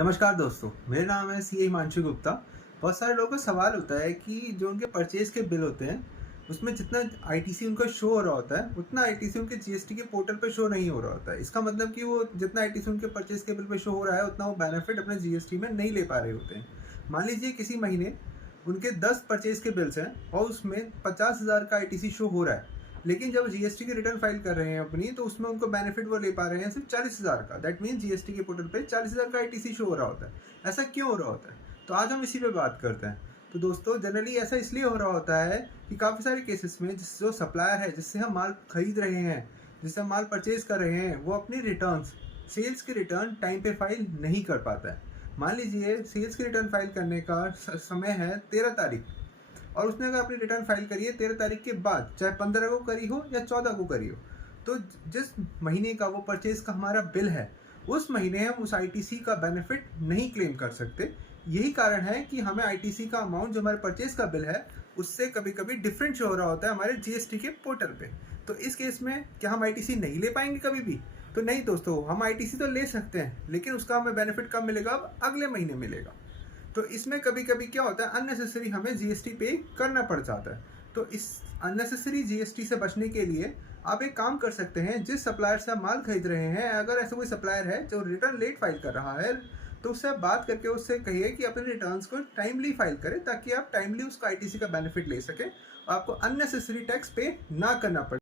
नमस्कार दोस्तों, मेरा नाम है सी हिमांशु गुप्ता। बहुत सारे लोगों का सवाल होता है कि जो उनके परचेज के बिल होते हैं, उसमें जितना आईटीसी उनका शो हो रहा होता है, उतना आईटीसी उनके जीएसटी के पोर्टल पे शो नहीं हो रहा होता है। इसका मतलब कि वो जितना आईटीसी उनके परचेज के बिल पे शो हो रहा है, उतना वो बेनिफिट अपने जीएसटी में नहीं ले पा रहे होते हैं। मान लीजिए किसी महीने उनके 10 परचेज के बिल्स हैं और उसमें 50,000 का आईटीसी शो हो रहा है, लेकिन जब जीएसटी की रिटर्न फाइल कर रहे हैं अपनी, तो उसमें उनको बेनिफिट वो ले पा रहे हैं सिर्फ 40,000 का। दैट मीन जीएसटी के पोर्टल पे 40,000 का आईटीसी शो हो रहा होता है। ऐसा क्यों हो रहा होता है? तो आज हम इसी पे बात करते हैं। तो दोस्तों, जनरली ऐसा इसलिए हो रहा होता है कि काफ़ी सारे केसेस में जो सप्लायर है, जिससे हम माल खरीद रहे हैं, जिससे हम माल परचेज कर रहे हैं, वो अपनी रिटर्न्स, सेल्स की रिटर्न टाइम पे फाइल नहीं कर पाता है। मान लीजिए सेल्स की रिटर्न फाइल करने का समय है 13 तारीख, और उसने अगर अपनी रिटर्न फाइल करी है 13 तारीख के बाद, चाहे 15 को करी हो या 14 को करी हो, तो जिस महीने का वो परचेज का हमारा बिल है, उस महीने हम उस आईटीसी का बेनिफिट नहीं क्लेम कर सकते। यही कारण है कि हमें आईटीसी का अमाउंट जो हमारे परचेज का बिल है, उससे कभी कभी डिफरेंट शो हो रहा होता है हमारे जीएसटी के पोर्टल पे। तो इस केस में क्या हम आईटीसी नहीं ले पाएंगे कभी भी? तो नहीं दोस्तों, हम आईटीसी तो ले सकते हैं, लेकिन उसका हमें बेनिफिट कब मिलेगा? अब अगले महीने मिलेगा। तो इसमें कभी कभी क्या होता है, अननेसेसरी हमें जीएसटी पे करना पड़ जाता है। तो इस अननेसेसरी जीएसटी से बचने के लिए आप एक काम कर सकते हैं। जिस सप्लायर से आप माल खरीद रहे हैं, अगर ऐसा कोई सप्लायर है जो रिटर्न लेट फाइल कर रहा है, तो उससे आप बात करके उससे कहिए कि अपने रिटर्न्स को टाइमली फाइल करें, ताकि आप टाइमली उसका आईटीसी का बेनिफिट ले सकें और आपको अननेसेसरी टैक्स पे ना करना पड़े।